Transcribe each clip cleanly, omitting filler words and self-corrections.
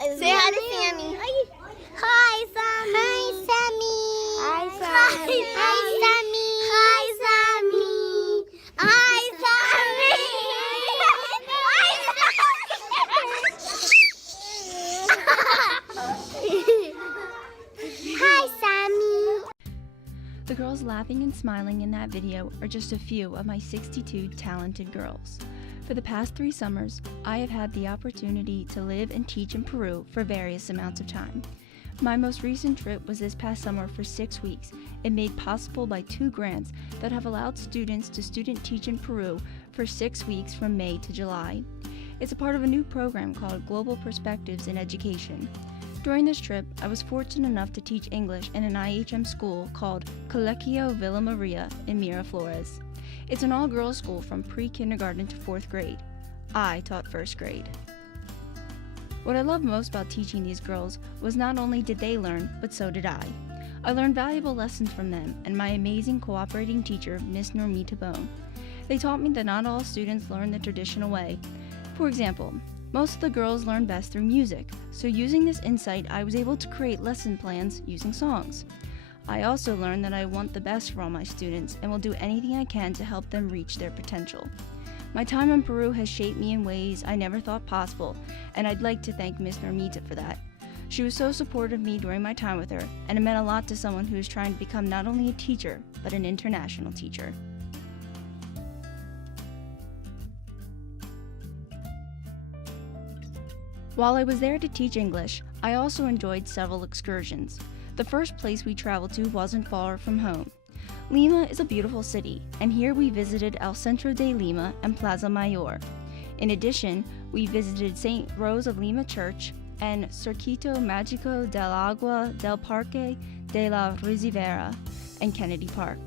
Say hi to Sammy. Hi, Sammy. Hi, Sammy. Hi, Sammy. Hi, Sammy. Hi, Sammy. Hi, Sammy. Hi, Sammy. The girls laughing and smiling in that video are just a few of my 62 talented girls. For the past 3 summers, I have had the opportunity to live and teach in Peru for various amounts of time. My most recent trip was this past summer for 6 weeks and made possible by 2 grants that have allowed students to student teach in Peru for 6 weeks from May to July. It's a part of a new program called Global Perspectives in Education. During this trip, I was fortunate enough to teach English in an IHM school called Colegio Villa Maria in Miraflores. It's an all-girls school from pre-kindergarten to 4th grade. I taught 1st grade. What I loved most about teaching these girls was not only did they learn, but so did I. I learned valuable lessons from them and my amazing cooperating teacher, Miss Normita Bone. They taught me that not all students learn the traditional way. For example, most of the girls learn best through music, so using this insight, I was able to create lesson plans using songs. I also learned that I want the best for all my students and will do anything I can to help them reach their potential. My time in Peru has shaped me in ways I never thought possible, and I'd like to thank Miss Normita for that. She was so supportive of me during my time with her, and it meant a lot to someone who is trying to become not only a teacher, but an international teacher. While I was there to teach English, I also enjoyed several excursions. The first place we traveled to wasn't far from home. Lima is a beautiful city, and here we visited El Centro de Lima and Plaza Mayor. In addition, we visited St. Rose of Lima Church and Circuito Mágico del Agua del Parque de la Ribera and Kennedy Park.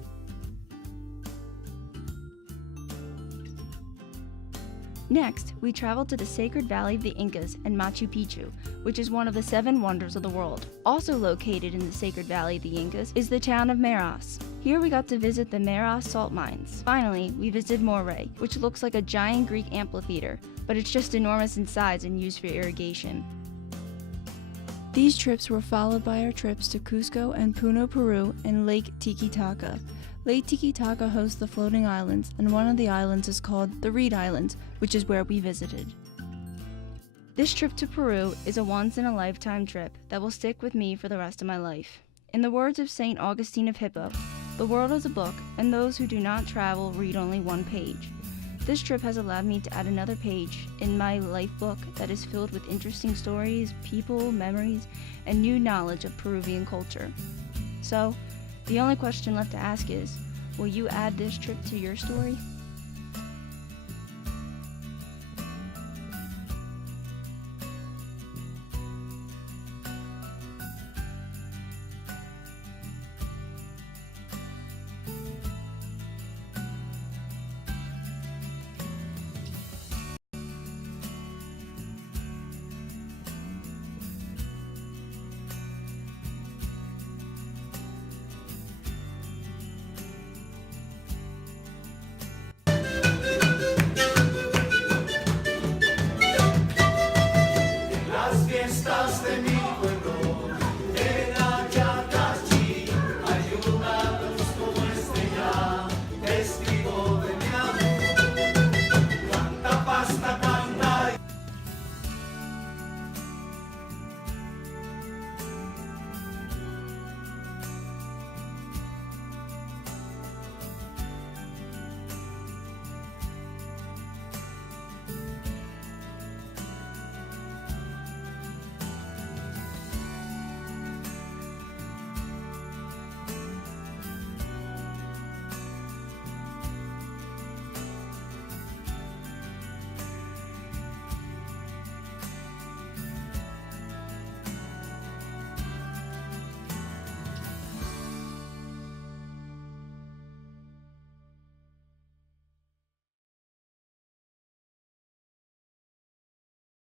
Next, we traveled to the Sacred Valley of the Incas and Machu Picchu, which is one of the 7 wonders of the world. Also located in the Sacred Valley of the Incas is the town of Meras. Here we got to visit the Meras salt mines. Finally, we visited Moray, which looks like a giant Greek amphitheater, but it's just enormous in size and used for irrigation. These trips were followed by our trips to Cusco and Puno, Peru, and Lake Titicaca. Lake Titicaca hosts the floating islands, and one of the islands is called the Reed Islands, which is where we visited. This trip to Peru is a once-in-a-lifetime trip that will stick with me for the rest of my life. In the words of St. Augustine of Hippo, "The world is a book, and those who do not travel read only one page." This trip has allowed me to add another page in my life book that is filled with interesting stories, people, memories, and new knowledge of Peruvian culture. So, the only question left to ask is, will you add this trip to your story?